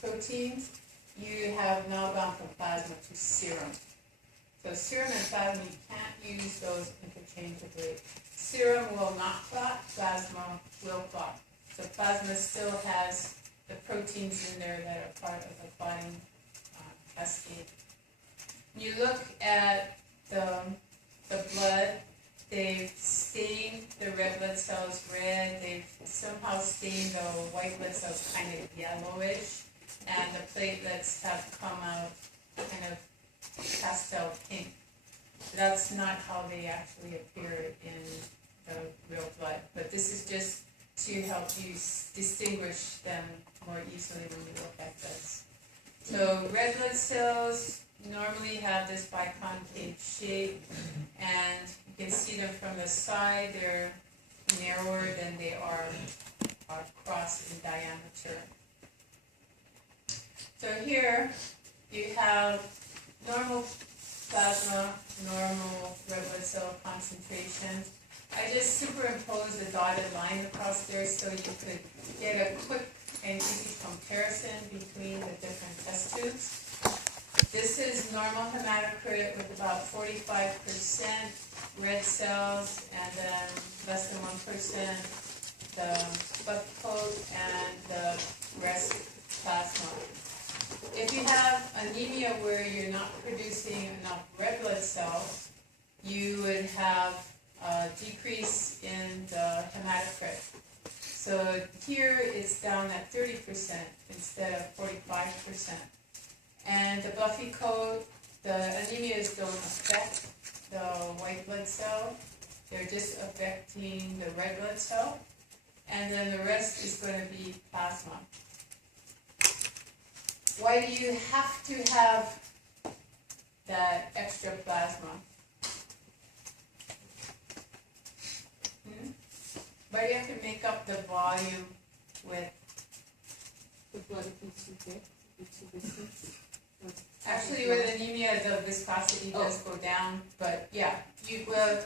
proteins, you have now gone from plasma to serum. So serum and plasma, you can't use those interchangeably. Serum will not clot, plasma will clot. So plasma still has the proteins in there that are part of the clotting cascade. When you look at the blood, they've stained the red blood cells red, they've somehow stained the white blood cells kind of yellowish, and the platelets have come out kind of pastel pink. That's not how they actually appear in the real blood, but this is just to help you distinguish them more easily when you look at this. So red blood cells normally have this biconcave shape, and you can see them from the side. They're narrower than they are across in diameter. So here you have normal plasma, normal red blood cell concentrations. I just superimposed a dotted line across there so you could get a quick and easy comparison between the different test tubes. This is normal hematocrit with about 45% red cells, and then less than 1% the buff coat, and the rest plasma. If you have anemia where you're not producing enough red blood cells, you would have a decrease in the hematocrit. So here it's down at 30% instead of 45%. And the buffy coat, the anemias don't affect the white blood cell. They're just affecting the red blood cell. And then the rest is going to be plasma. Why do you have to have that extra plasma? Why do you have to make up the volume with the blood concentrate? Actually, with anemia, the viscosity does go down, but yeah, you will.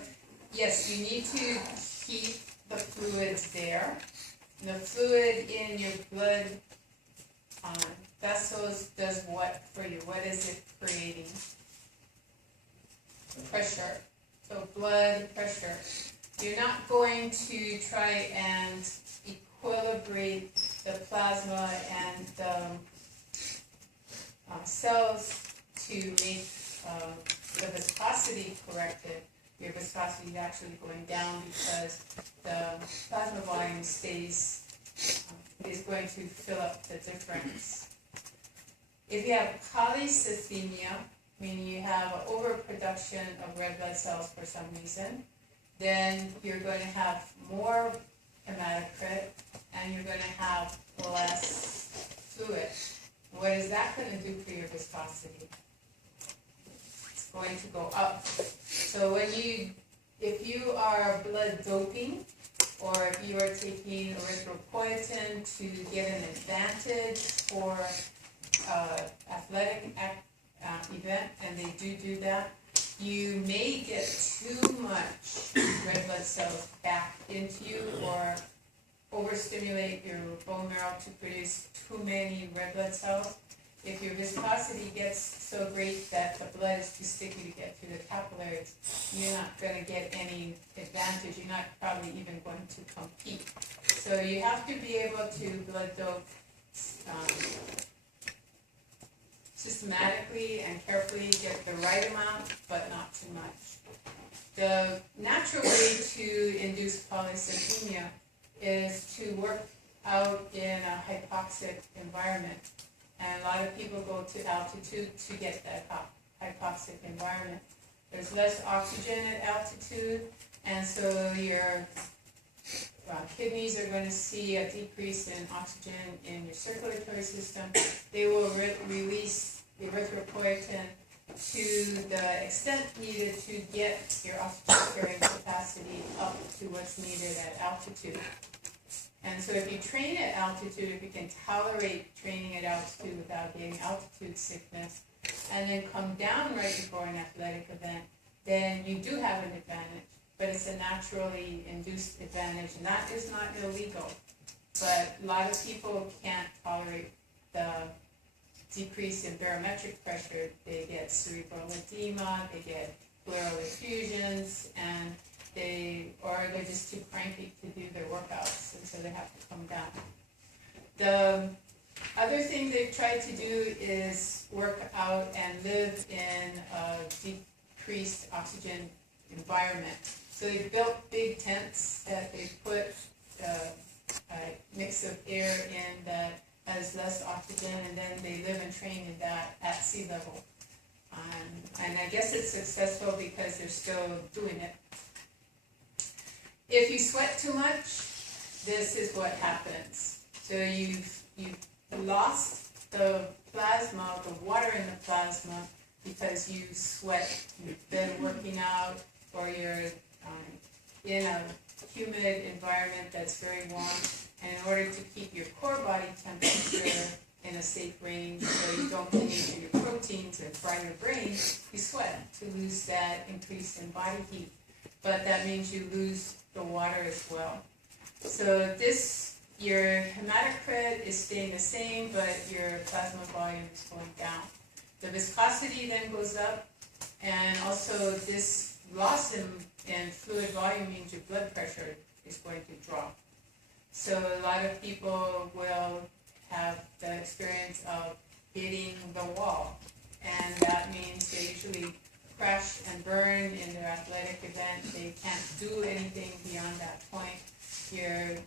Yes, you need to keep the fluids there. The fluid in your blood vessels does what for you? What is it creating? Pressure. So blood pressure. You're not going to try and equilibrate the plasma and the cells to make the viscosity corrected. Your viscosity is actually going down because the plasma volume is going to fill up the difference. If you have polycythemia, meaning you have an overproduction of red blood cells for some reason, then you're going to have more hematocrit and you're going to have less fluid. What is that going to do for your viscosity? It's going to go up. So if you are blood doping, or if you are taking erythropoietin to get an advantage for athletic event, and they do that, you may get too much red blood cells back into you, or overstimulate your bone marrow to produce too many red blood cells. If your viscosity gets so great that the blood is too sticky to get through the capillaries, you're not going to get any advantage. You're not probably even going to compete. So you have to be able to blood dope systematically and carefully, get the right amount, but not too much. The natural way to induce polycythemia is to work out in a hypoxic environment. And a lot of people go to altitude to get that hypoxic environment. There's less oxygen at altitude, and so your kidneys are going to see a decrease in oxygen in your circulatory system. They will release erythropoietin to the extent needed to get your oxygen carrying capacity up to what's needed at altitude. And so if you train at altitude, if you can tolerate training at altitude without getting altitude sickness, and then come down right before an athletic event, then you do have an advantage. But it's a naturally induced advantage, and that is not illegal. But a lot of people can't tolerate the decrease in barometric pressure, they get cerebral edema, they get pleural effusions, and they're just too cranky to do their workouts, and so they have to come down. The other thing they've tried to do is work out and live in a decreased oxygen environment. So they've built big tents that they put a mix of air in that has less oxygen, and then they live and train in that at sea level. And I guess it's successful because they're still doing it. If you sweat too much, this is what happens. So you've lost the plasma, the water in the plasma, because you sweat, you've been working out, or you're in a humid environment that's very warm. And in order to keep your core body temperature in a safe range so you don't need your proteins and fry your brain, you sweat to lose that increase in body heat. But that means you lose the water as well. So your hematocrit is staying the same, but your plasma volume is going down. The viscosity then goes up, and also this loss in fluid volume means your blood pressure is going to drop. So a lot of people will have the experience of hitting the wall, and that means they usually crash and burn in their athletic event. They can't do anything beyond that point. You've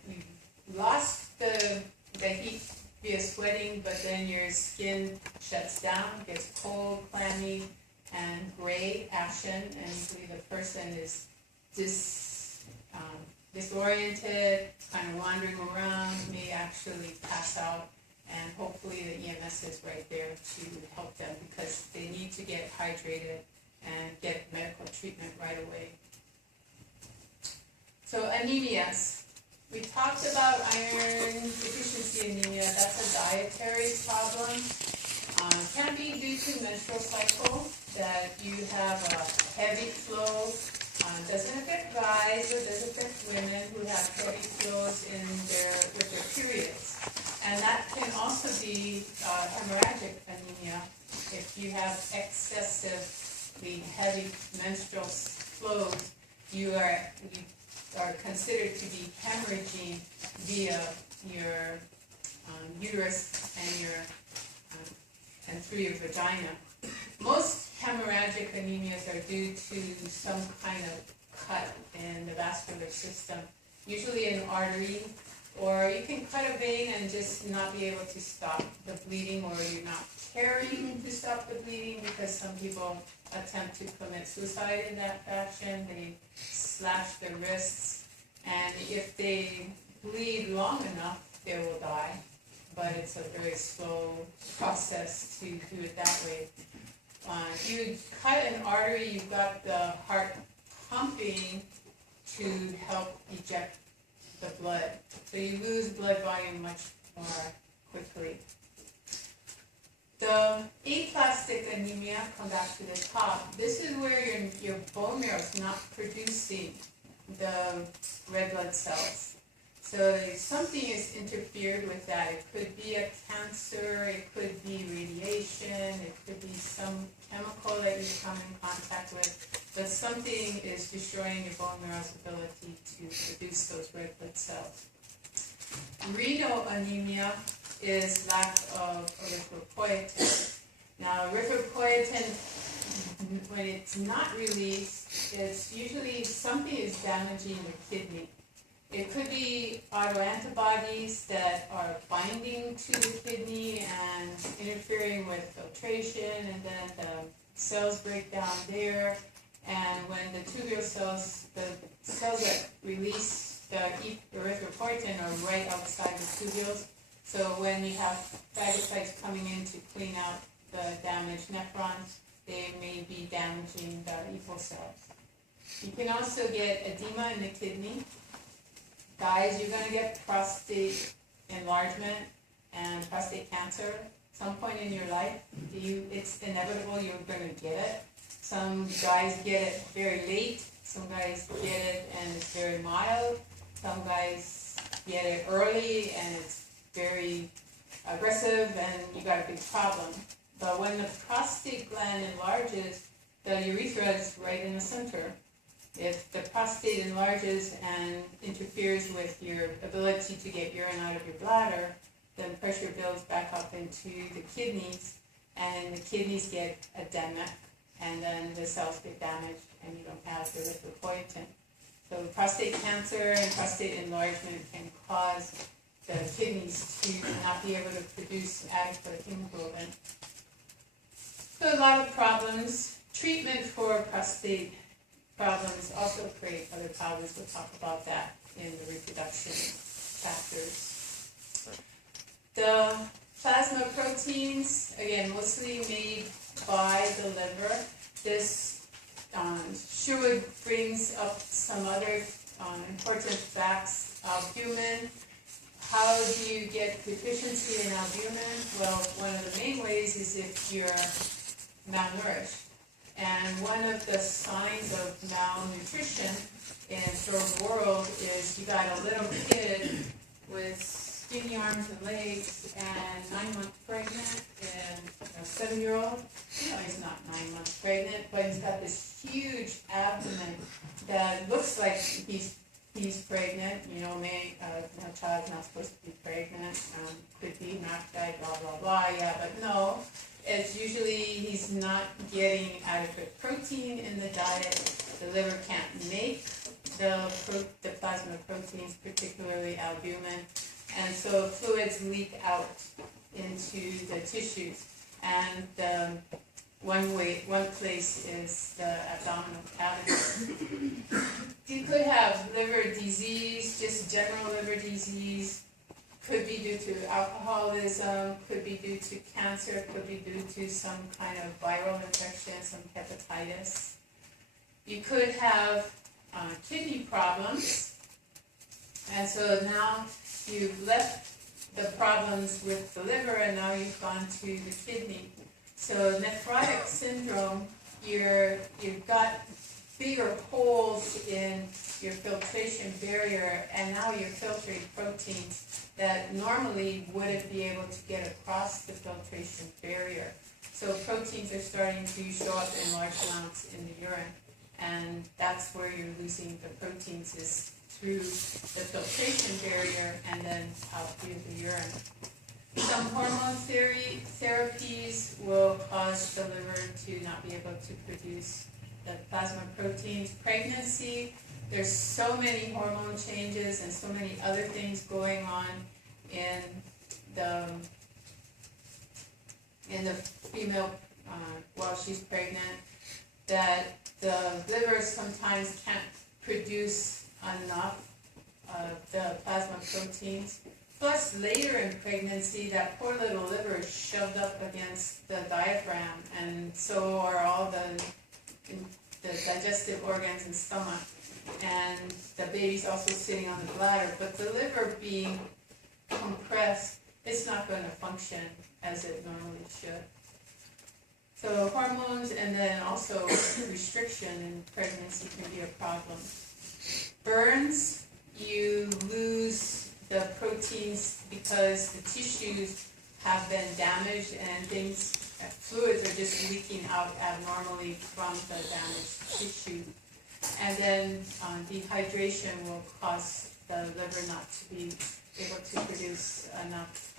lost the heat via sweating, but then your skin shuts down, gets cold, clammy, and gray, ashen, and usually the person is disoriented, kind of wandering around, may actually pass out, and hopefully the EMS is right there to help them because they need to get hydrated and get medical treatment right away. So anemias. We talked about iron deficiency anemia. That's a dietary problem. Can be due to menstrual cycle, that you have a heavy flow. Doesn't affect guys, or does affect women who have heavy flows with their periods. And that can also be hemorrhagic anemia. If you have excessively heavy menstrual flows, you are considered to be hemorrhaging via your uterus and through your vagina. Most hemorrhagic anemias are due to some kind of cut in the vascular system, usually an artery, or you can cut a vein and just not be able to stop the bleeding, or you're not caring to stop the bleeding, because some people attempt to commit suicide in that fashion. They slash their wrists, and if they bleed long enough, they will die. But it's a very slow process to do it that way. If you cut an artery, you've got the heart pumping to help eject the blood. So you lose blood volume much more quickly. The aplastic anemia, come back to the top. This is where your bone marrow is not producing the red blood cells. So something is interfered with that. It could be a cancer, it could be radiation, it could be some chemical that you come in contact with, but something is destroying your bone marrow's ability to produce those red blood cells. Renal anemia is lack of erythropoietin. Now, erythropoietin, when it's not released, it's usually something is damaging the kidney. It could be autoantibodies that are binding to the kidney and interfering with filtration, and then the cells break down there. And when the tubular cells, the cells that release the erythropoietin are right outside the tubules. So when you have phagocytes coming in to clean out the damaged nephrons, they may be damaging the erythropoietin cells. You can also get edema in the kidney. Guys, you're going to get prostate enlargement and prostate cancer some point in your life. It's inevitable you're going to get it. Some guys get it very late. Some guys get it and it's very mild. Some guys get it early and it's very aggressive and you got a big problem. But when the prostate gland enlarges, the urethra is right in the center. If the prostate enlarges and interferes with your ability to get urine out of your bladder, then pressure builds back up into the kidneys, and the kidneys get edemic, and then the cells get damaged, and you don't have the erythropoietin. So prostate cancer and prostate enlargement can cause the kidneys to not be able to produce adequate hemoglobin. So a lot of problems. Treatment for prostate problems also create other problems. We'll talk about that in the reproduction factors. The plasma proteins, again, mostly made by the liver. This Sherwood brings up some other important facts. Albumin. How do you get deficiency in albumin? Well, one of the main ways is if you're malnourished. And one of the signs of malnutrition in third world is you got a little kid with skinny arms and legs and 9 months pregnant and a 7-year-old. No, he's not 9 months pregnant, but he's got this huge abdomen that looks like he's pregnant. You know, a child's not supposed to be pregnant. Could be not died, blah, blah, blah. Yeah, but no. It's usually he's not getting adequate protein in the diet. The liver can't make the plasma proteins, particularly albumin, and so fluids leak out into the tissues. And one place is the abdominal cavity. You could have liver disease, just general liver disease. Could be due to alcoholism, could be due to cancer, could be due to some kind of viral infection, some hepatitis. You could have kidney problems, and so now you've left the problems with the liver and now you've gone to the kidney. So nephrotic syndrome, you've got bigger holes in your filtration barrier, and now you're filtering proteins that normally wouldn't be able to get across the filtration barrier. So proteins are starting to show up in large amounts in the urine, and that's where you're losing the proteins, is through the filtration barrier and then out through the urine. Some hormone therapies will cause the liver to not be able to produce the plasma proteins. Pregnancy, there's so many hormone changes and so many other things going on in the female while she's pregnant, that the liver sometimes can't produce enough of the plasma proteins. Plus, later in pregnancy, that poor little liver is shoved up against the diaphragm, and so are all the digestive organs and stomach. And the baby's also sitting on the bladder, but the liver being compressed, it's not going to function as it normally should. So hormones and then also restriction in pregnancy can be a problem. Burns, you lose the proteins because the tissues have been damaged and fluids are just leaking out abnormally from the damaged tissue. And then dehydration will cause the liver not to be able to produce enough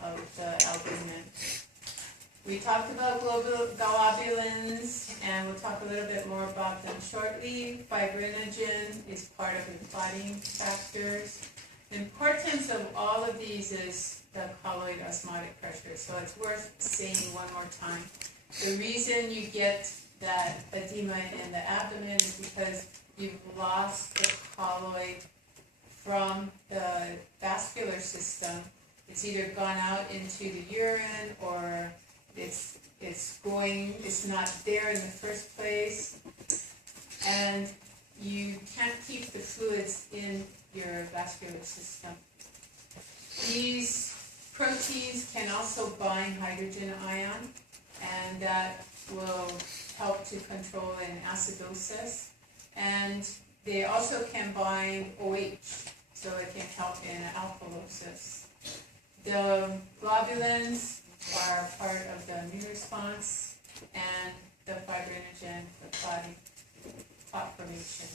of the albumin. We talked about globulins, and we'll talk a little bit more about them shortly. Fibrinogen is part of the clotting factors. The importance of all of these is the colloid osmotic pressure, so it's worth saying one more time. The reason you get that edema in the abdomen is because you've lost the colloid from the vascular system. It's either gone out into the urine or it's not there in the first place, and you can't keep the fluids in your vascular system. These proteins can also bind hydrogen ion, and that will help to control an acidosis. And they also can bind OH, so it can help in alkalosis. The globulins are part of the immune response and the fibrinogen, the clot formation.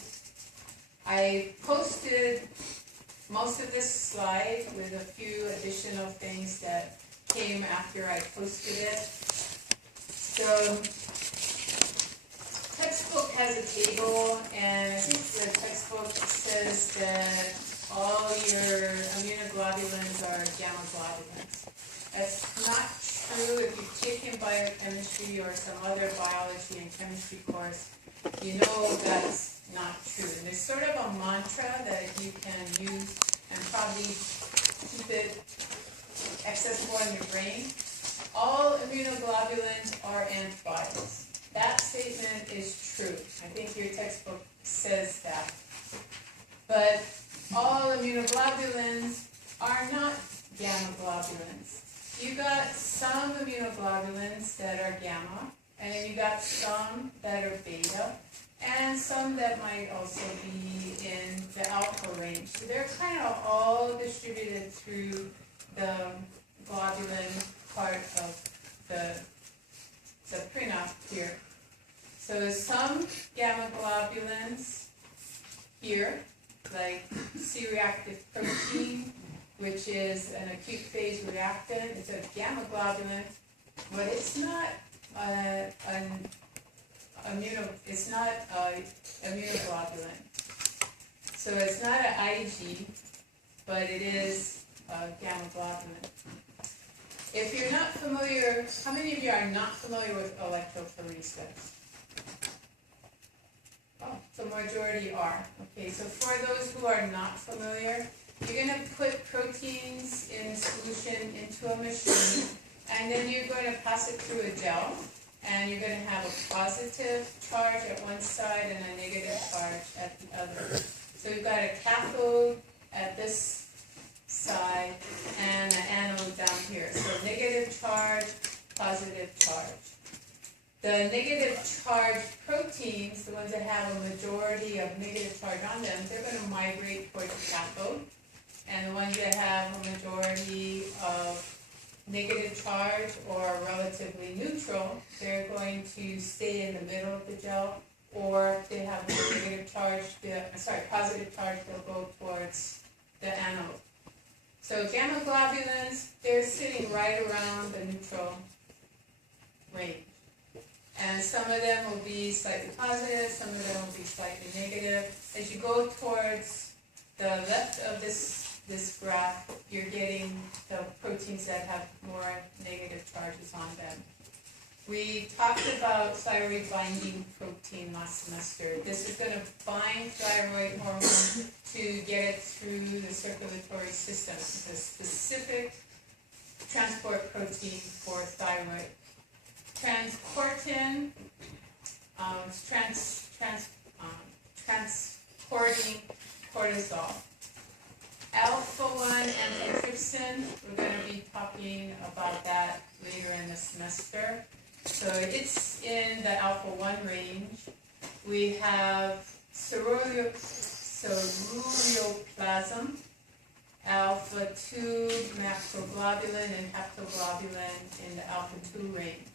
I posted most of this slide with a few additional things that came after I posted it. So, textbook has a table, and I think the textbook says that all your immunoglobulins are gamma globulins. That's not true. If you've taken biochemistry or some other biology and chemistry course, you know that's not true. And there's sort of a mantra that you can use and probably keep it accessible in your brain. All immunoglobulins are antibodies. That statement is true. I think your textbook says that. But all immunoglobulins are not gamma globulins. You got some immunoglobulins that are gamma, and then you got some that are beta, and some that might also be in the alpha range. So they're kind of all distributed through the globulin part of the prenup here. So there's some gamma globulins here, like C-reactive protein, which is an acute phase reactant. It's a gamma globulin, but it's not immunoglobulin. So it's not an IG, but it is a gamma globulin. If you're not familiar, how many of you are not familiar with electrophoresis? Oh, the majority are. Okay, so for those who are not familiar, you're going to put proteins in solution into a machine, and then you're going to pass it through a gel, and you're going to have a positive charge at one side and a negative charge at the other. So you've got a cathode at this side and an anode down here. So negative charge, positive charge. The negative charge proteins, the ones that have a majority of negative charge on them, they're going to migrate towards the cathode. And the ones that have a majority of negative charge or relatively neutral, they're going to stay in the middle of the gel, or if they have a negative charge, positive charge, they'll go towards the anode. So gamma globulins, they're sitting right around the neutral range. And some of them will be slightly positive, some of them will be slightly negative. As you go towards the left of this graph, you're getting the proteins that have more negative charges on them. We talked about thyroid binding protein last semester. This is going to bind thyroid hormone to get it through the circulatory system. It's a specific transport protein for thyroid. Transportin, transporting cortisol. Alpha-1 antitrypsin, we're going to be talking about that later in the semester. So it's in the alpha-1 range. We have ceruloplasm, alpha-2 macroglobulin, and haptoglobulin in the alpha-2 range.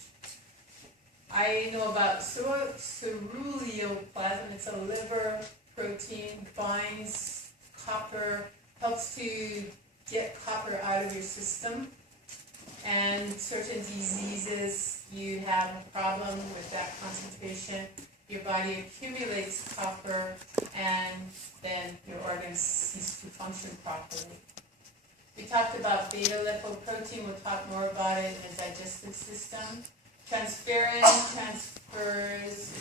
I know about ceruloplasm. It's a liver protein, binds copper, helps to get copper out of your system. And certain diseases, you have a problem with that concentration. Your body accumulates copper, and then your organs cease to function properly. We talked about beta lipoprotein. We'll talk more about it in the digestive system. Transferrin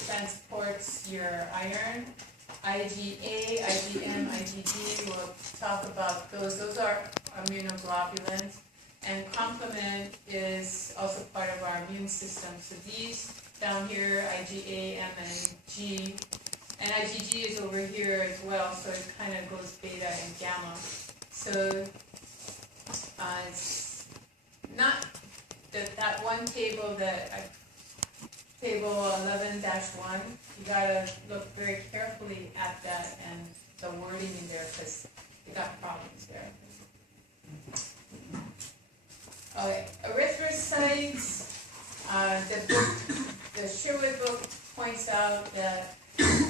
transports your iron. IgA, IgM, IgG, we'll talk about those. Those are immunoglobulins. And complement is also part of our immune system. So these down here, IgA, M, and G, and IgG is over here as well, so it kind of goes beta and gamma. So it's not that one table table 11-1, you gotta look very carefully at that and the wording in there, because you got problems there. Okay, erythrocytes, the Sherwood book points out that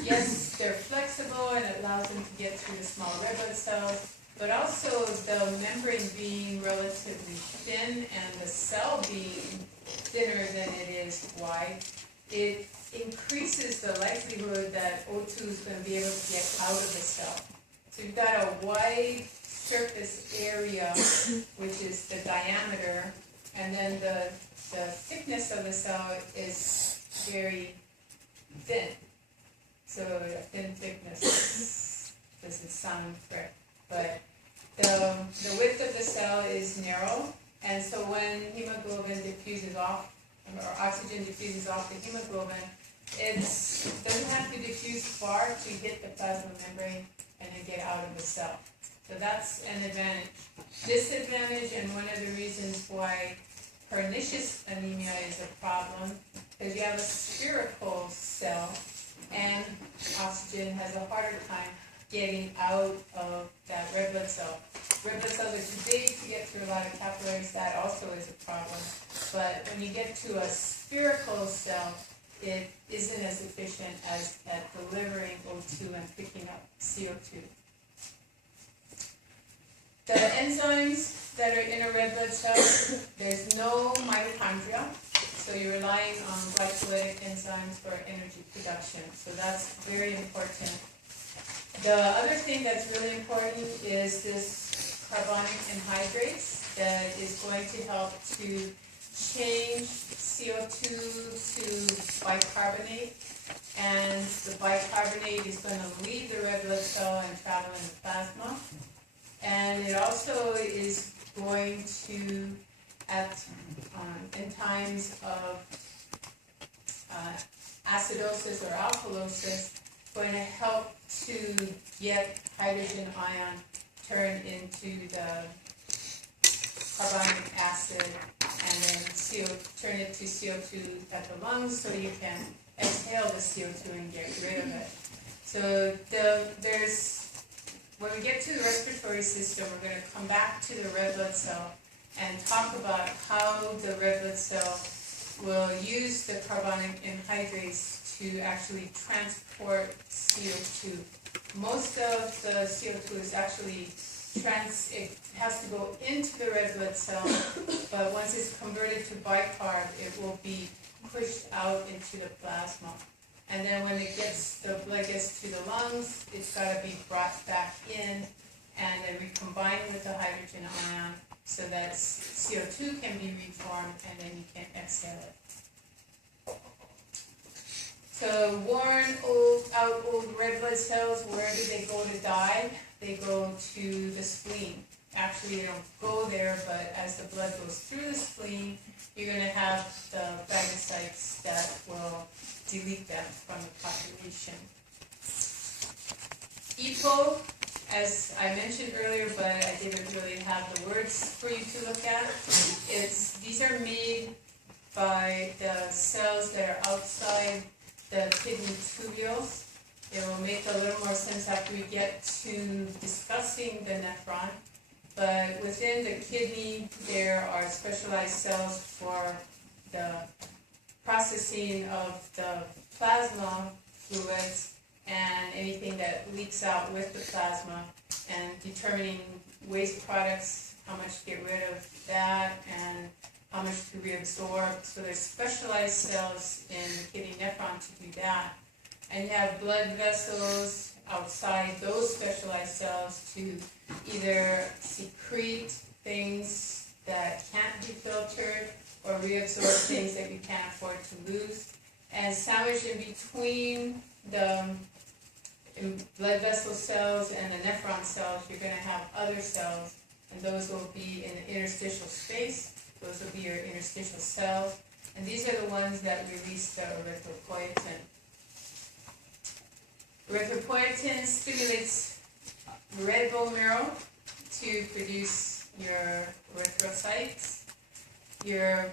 yes, they're flexible and it allows them to get through the small red blood cells, but also the membrane being relatively thin and the cell being thinner than it is wide, it increases the likelihood that O2 is going to be able to get out of the cell. So you've got a wide surface area, which is the diameter, and then the thickness of the cell is very thin. So a thin thickness doesn't sound correct, but the width of the cell is narrow, and so when hemoglobin diffuses off, or oxygen diffuses off the hemoglobin, it doesn't have to diffuse far to hit the plasma membrane and then get out of the cell. So that's an advantage. Disadvantage, and one of the reasons why pernicious anemia is a problem, because you have a spherical cell, and oxygen has a harder time getting out of that red blood cell. Red blood cells are too big to get through a lot of capillaries. That also is a problem. But when you get to a spherical cell, it isn't as efficient as at delivering O2 and picking up CO2. The enzymes that are in a red blood cell, there's no mitochondria, so you're relying on glycolytic enzymes for energy production. So that's very important. The other thing that's really important is this carbonic anhydrase that is going to help to change CO2 to bicarbonate, and the bicarbonate is going to leave the red blood cell and travel in the plasma. And it also is going to, in times of acidosis or alkalosis, going to help to get hydrogen ion turned into the carbonic acid and then turn it to CO2 at the lungs so you can exhale the CO2 and get rid of it. So when we get to the respiratory system, we're going to come back to the red blood cell and talk about how the red blood cell will use the carbonic anhydrase to actually transport CO2. Most of the CO2 is actually it has to go into the red blood cell, but once it's converted to bicarb, it will be pushed out into the plasma. And then when the blood gets to the lungs, it's got to be brought back in and then recombined with the hydrogen ion so that CO2 can be reformed and then you can exhale it. So worn out old red blood cells, where do they go to die? They go to the spleen. Actually, they don't go there, but as the blood goes through the spleen, you're going to have the phagocytes that will delete them from the population. EPO, as I mentioned earlier, but I didn't really have the words for you to look at. These are made by the cells that are outside the kidney tubules. It will make a little more sense after we get to discussing the nephron. But within the kidney, there are specialized cells for the processing of the plasma fluids and anything that leaks out with the plasma, and determining waste products, how much to get rid of that, and how much to reabsorb. So there's specialized cells in the kidney nephron to do that. And you have blood vessels outside those specialized cells to either secrete things that can't be filtered or reabsorb things that you can't afford to lose. And sandwiched in between the blood vessel cells and the nephron cells, you're going to have other cells, and those will be in the interstitial space. Those will be your interstitial cells. And these are the ones that release the erythropoietin. Erythropoietin stimulates red bone marrow to produce your erythrocytes. Your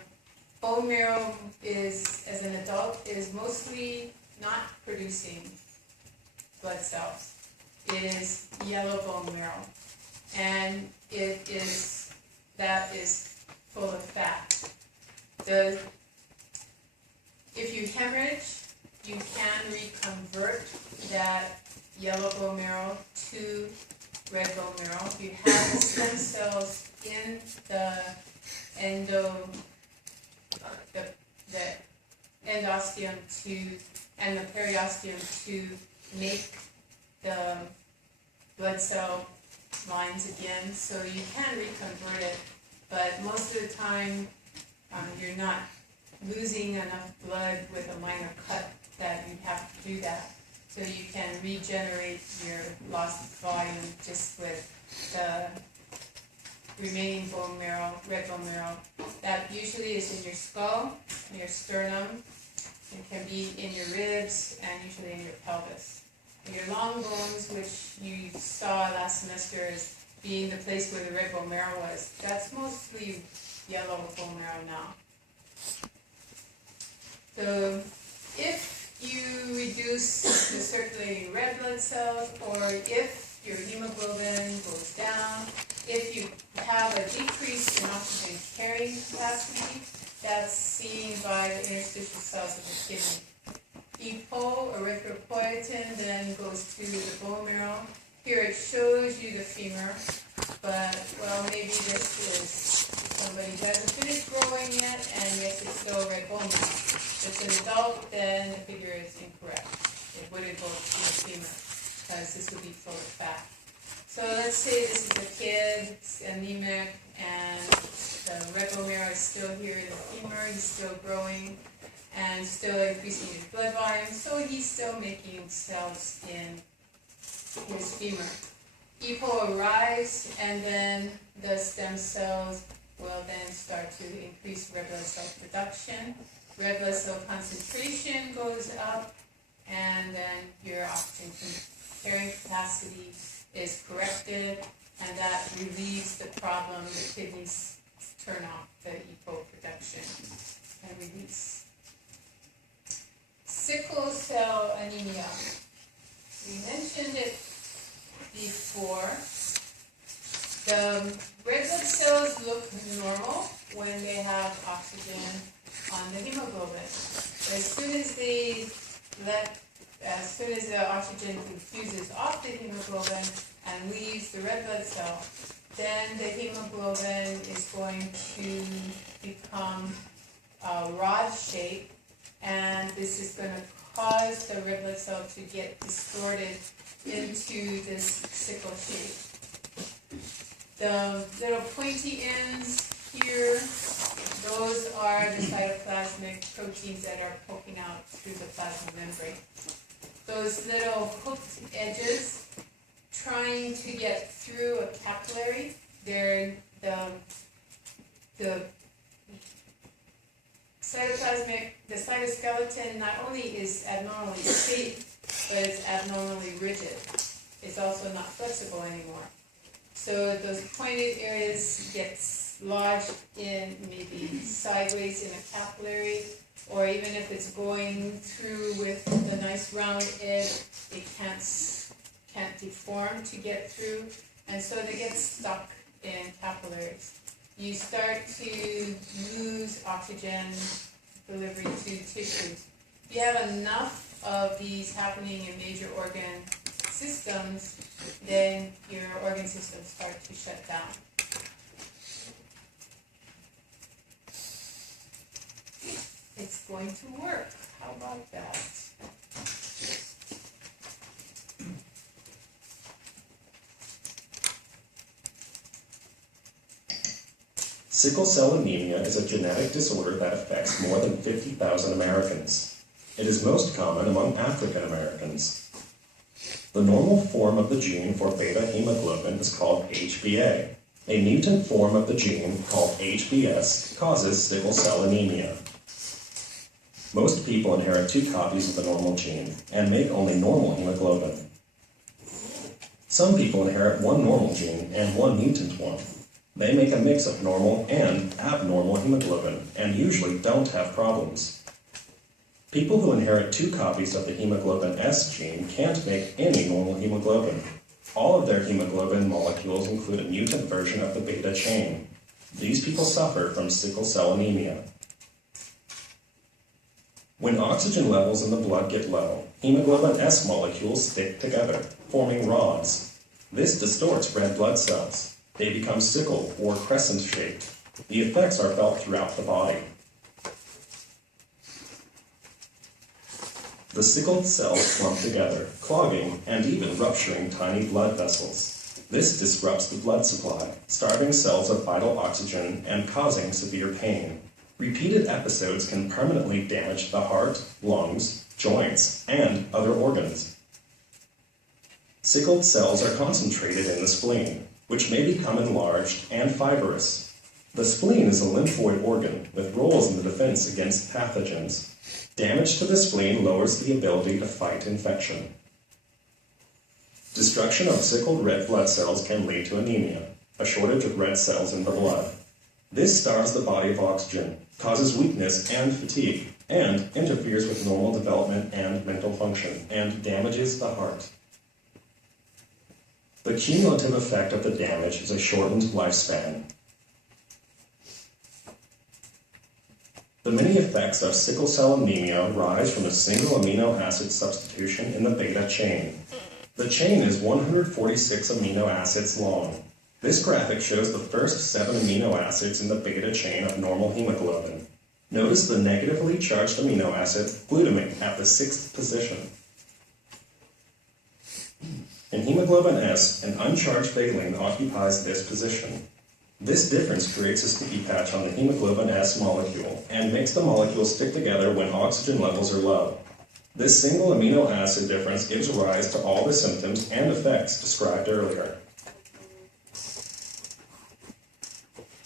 bone marrow is, as an adult, is mostly not producing blood cells. It is yellow bone marrow. And that is full of fat. If you hemorrhage, you can reconvert that yellow bone marrow to red bone marrow. If you have the stem cells in the endosteum and the periosteum to make the blood cell lines again, so you can reconvert it, but most of the time you're not losing enough blood with a minor cut that you have to do that. So you can regenerate your lost volume just with the remaining bone marrow, red bone marrow. That usually is in your skull, in your sternum. It can be in your ribs and usually in your pelvis. Your long bones, which you saw last semester as being the place where the red bone marrow was, that's mostly yellow bone marrow now. So if you reduce the circulating red blood cells, or if your hemoglobin goes down, if you have a decrease in oxygen carrying capacity, that's seen by the interstitial cells of the kidney. Erythropoietin then goes to the bone marrow. Here it shows you the femur, but well, maybe this is somebody who hasn't finished growing yet, and yes, it's still red bone marrow. If it's an adult, then the figure is incorrect. It wouldn't go to the femur, because this would be full of fat. So let's say this is a kid, it's anemic, and the red bone marrow is still here in the femur, he's still growing, and still increasing his blood volume, so he's still making cells in his femur. EPO arrives, and then the stem cells will then start to increase red blood cell production. Red blood cell concentration goes up, and then your oxygen carrying capacity is corrected, and that relieves the problem. The kidneys turn off the EPO production and release. Sickle cell anemia. We mentioned it before. The red blood cells look normal when they have oxygen on the hemoglobin. As soon as the oxygen diffuses off the hemoglobin and leaves the red blood cell, then the hemoglobin is going to become rod shape, and this is going to cause the red blood cell to get distorted into this sickle shape. The little pointy ends here, those are the cytoplasmic proteins that are poking out through the plasma membrane. Those little hooked edges trying to get through a capillary, they're the cytoskeleton not only is abnormally shaped, but it's abnormally rigid. It's also not flexible anymore. So those pointed areas get lodged in maybe sideways in a capillary, or even if it's going through with a nice round edge, it can't deform to get through, and so they get stuck in capillaries. You start to lose oxygen delivery to tissues. If you have enough of these happening in major organ systems, then your organ systems start to shut down. It's going to work. How about that? Sickle cell anemia is a genetic disorder that affects more than 50,000 Americans. It is most common among African Americans. The normal form of the gene for beta hemoglobin is called HbA. A mutant form of the gene, called HbS, causes sickle cell anemia. Most people inherit 2 copies of the normal gene and make only normal hemoglobin. Some people inherit 1 normal gene and 1 mutant one. They make a mix of normal and abnormal hemoglobin and usually don't have problems. People who inherit 2 copies of the hemoglobin S gene can't make any normal hemoglobin. All of their hemoglobin molecules include a mutant version of the beta chain. These people suffer from sickle cell anemia. When oxygen levels in the blood get low, hemoglobin S molecules stick together, forming rods. This distorts red blood cells. They become sickle or crescent-shaped. The effects are felt throughout the body. The sickled cells clump together, clogging and even rupturing tiny blood vessels. This disrupts the blood supply, starving cells of vital oxygen and causing severe pain. Repeated episodes can permanently damage the heart, lungs, joints, and other organs. Sickled cells are concentrated in the spleen, which may become enlarged and fibrous. The spleen is a lymphoid organ with roles in the defense against pathogens. Damage to the spleen lowers the ability to fight infection. Destruction of sickled red blood cells can lead to anemia, a shortage of red cells in the blood. This starves the body of oxygen, causes weakness and fatigue, and interferes with normal development and mental function, and damages the heart. The cumulative effect of the damage is a shortened lifespan. The many effects of sickle cell anemia rise from a single amino acid substitution in the beta chain. The chain is 146 amino acids long. This graphic shows the first 7 amino acids in the beta chain of normal hemoglobin. Notice the negatively charged amino acid, glutamate, at the 6th position. In hemoglobin S, an uncharged valine occupies this position. This difference creates a sticky patch on the hemoglobin S molecule and makes the molecule stick together when oxygen levels are low. This single amino acid difference gives rise to all the symptoms and effects described earlier.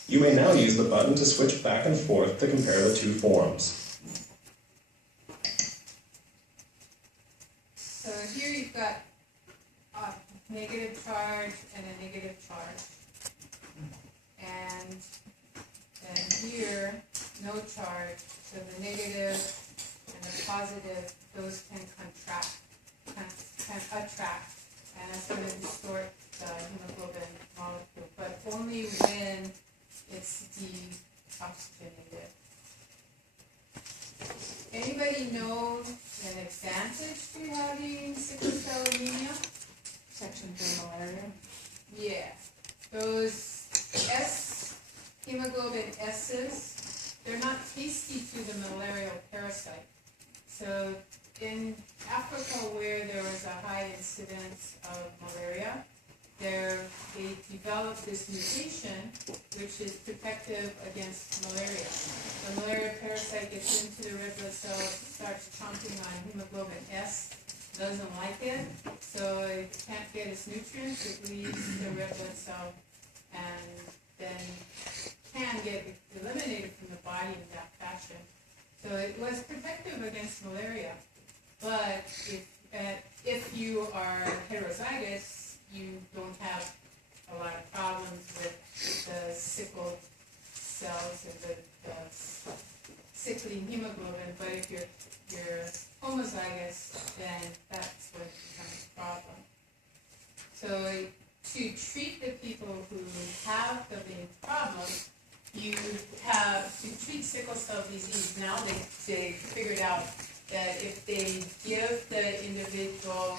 You may now use the button to switch back and forth to compare the two forms. So here you've got a negative charge and a negative charge. And then here, no charge. So the negative and the positive, those can contract, can attract, and that's going to distort the hemoglobin molecule, but only when it's deoxygenated. Anybody know an advantage to having sickle cell anemia? Section for malaria. Yeah. Those hemoglobin S's, they're not tasty to the malarial parasite. So in Africa, where there was a high incidence of malaria, they developed this mutation which is protective against malaria. The malaria parasite gets into the red blood cells, starts chomping on hemoglobin S, doesn't like it, so it can't get its nutrients, it leaves the red blood cell and then can get eliminated from the body in that fashion. So it was protective against malaria. But if you are heterozygous, you don't have a lot of problems with the sickled cells and the sickly hemoglobin. But if you're homozygous, then that's when it becomes a problem. So to treat the people who have the main problem, you have to treat sickle cell disease. Now they figured out that if they give the individual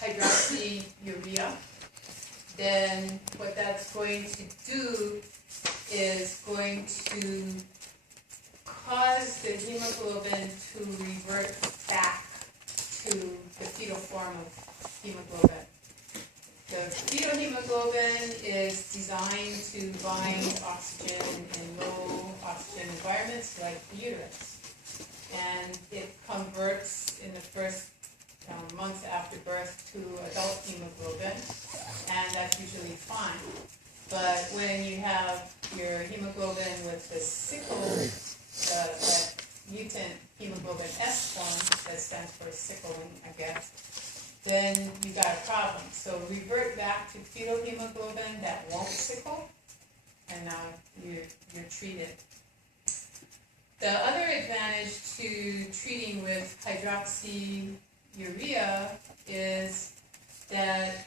hydroxyurea, then what that's going to do is going to cause the hemoglobin to revert back to the fetal form of hemoglobin. The fetal hemoglobin is designed to bind oxygen in low oxygen environments like the uterus. And it converts in the first months after birth to adult hemoglobin, and that's usually fine. But when you have your hemoglobin with the sickle, that mutant hemoglobin S form, that stands for sickling, I guess, then you got a problem. So revert back to fetal hemoglobin that won't sickle, and now you're treated. The other advantage to treating with hydroxyurea is that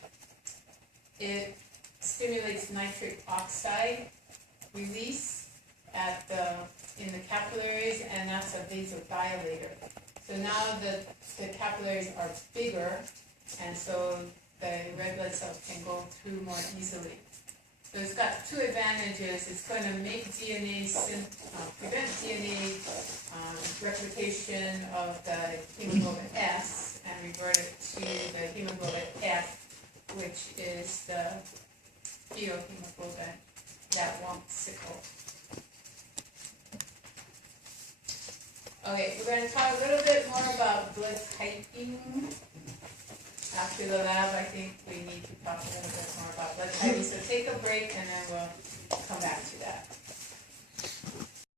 it stimulates nitric oxide release in the capillaries, and that's a vasodilator. So now the capillaries are bigger, and so the red blood cells can go through more easily. So it's got two advantages. It's going to make DNA, prevent DNA replication of the hemoglobin S and revert it to the hemoglobin F, which is the fetal hemoglobin that won't sickle. Okay, we're going to talk a little bit more about blood typing. After the lab, I think we need to talk a little bit more about blood typing. So take a break and then we'll come back to that.